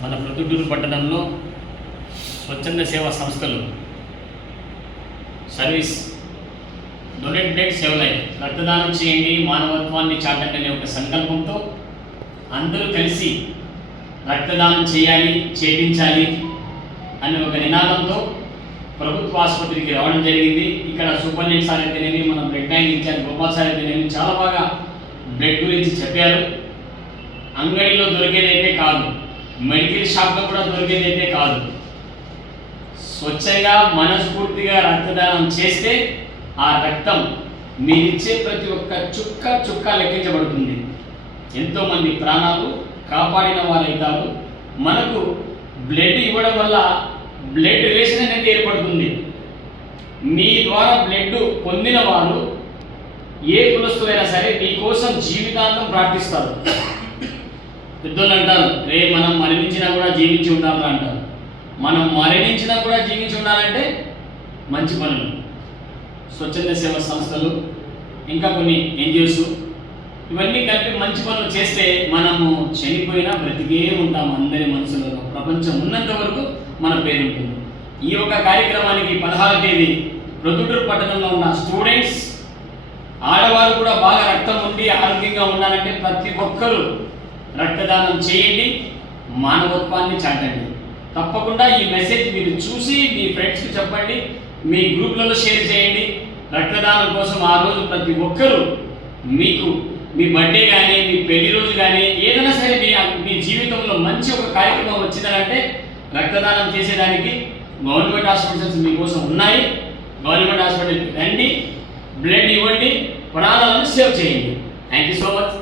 మన ప్రొద్దుటూరు పట్టణంలో స్వచ్ఛంద సేవా సంస్థలు service donate blood save life రక్తదానం చేయండి మానవత్వాన్ని చాటండి అనే ఒక సంకల్పంతో అందరూ కలిసి రక్తదానం చేయాలి చేయించాలి అనే ఒక నినాదంతో ప్రభుత్వ ఆసుపత్రికి రావడం జరిగింది. ఇక్కడ సూపరింటెండెంట్ సార్ అయితేనేమి మన blood bank in-charge Gopal sir అయితేనేమి చాలా బాగా బ్లడ్ గురించి చెప్పారు. అంగడిలో దొరికేదైతే కాదు, మెడికల్ షాప్లో కూడా దొరికేదైతే కాదు, స్వచ్ఛంగా మనస్ఫూర్తిగా రక్తదానం చేస్తే ఆ రక్తం మీరిచ్చే ప్రతి ఒక్క చుక్క లెక్కించబడుతుంది. ఎంతోమంది ప్రాణాలు కాపాడిన వారైతారు. మనకు బ్లడ్ ఇవ్వడం వల్ల బ్లడ్ రిలేషన్ అనేది ఏర్పడుతుంది. మీ ద్వారా బ్లడ్ పొందిన వారు ఏ కులస్తులైనా సరే మీకోసం జీవితాంతం ప్రార్థిస్తారు. పెద్దోళ్ళు అంటారు, రే మనం మరణించినా కూడా జీవించి ఉండాలి అంటారు. మనం మరణించినా కూడా జీవించి ఉండాలంటే మంచి పనులు, స్వచ్ఛంద సేవా సంస్థలు, ఇంకా కొన్ని ఎన్జిఓస్ ఇవన్నీ కలిపి మంచి పనులు చేస్తే మనము చనిపోయినా బ్రతికే ఉంటాము అందరి మనసులలో. ప్రపంచం ఉన్నంత వరకు మన పేరు ఉంటుంది. ఈ యొక్క కార్యక్రమానికి 16వ తేదీ ప్రొద్దుటూరు పట్టణంలో ఉన్న స్టూడెంట్స్, ఆడవారు కూడా బాగా రక్తం ఉండి ఆరోగ్యంగా ఉండాలంటే ప్రతి ఒక్కరూ రక్తదానం చేయండి, మానవత్వాన్ని చాటండి. తప్పకుండా ఈ మెసేజ్ మీరు చూసి మీ ఫ్రెండ్స్కి చెప్పండి, మీ గ్రూప్లలో షేర్ చేయండి. రక్తదానం కోసం ఆ రోజు ప్రతి ఒక్కరూ మీకు మీ బర్త్డే కానీ మీ పెళ్లి రోజు కానీ ఏదైనా సరే మీ జీవితంలో మంచి ఒక కార్యక్రమం వచ్చిందంటే రక్తదానం చేసేదానికి గవర్నమెంట్ హాస్పిటల్స్ మీకోసం ఉన్నాయి. గవర్నమెంట్ హాస్పిటల్కి రండి, బ్లడ్ ఇవ్వండి, ప్రాణాలను సేవ్ చేయండి. Thank you so much.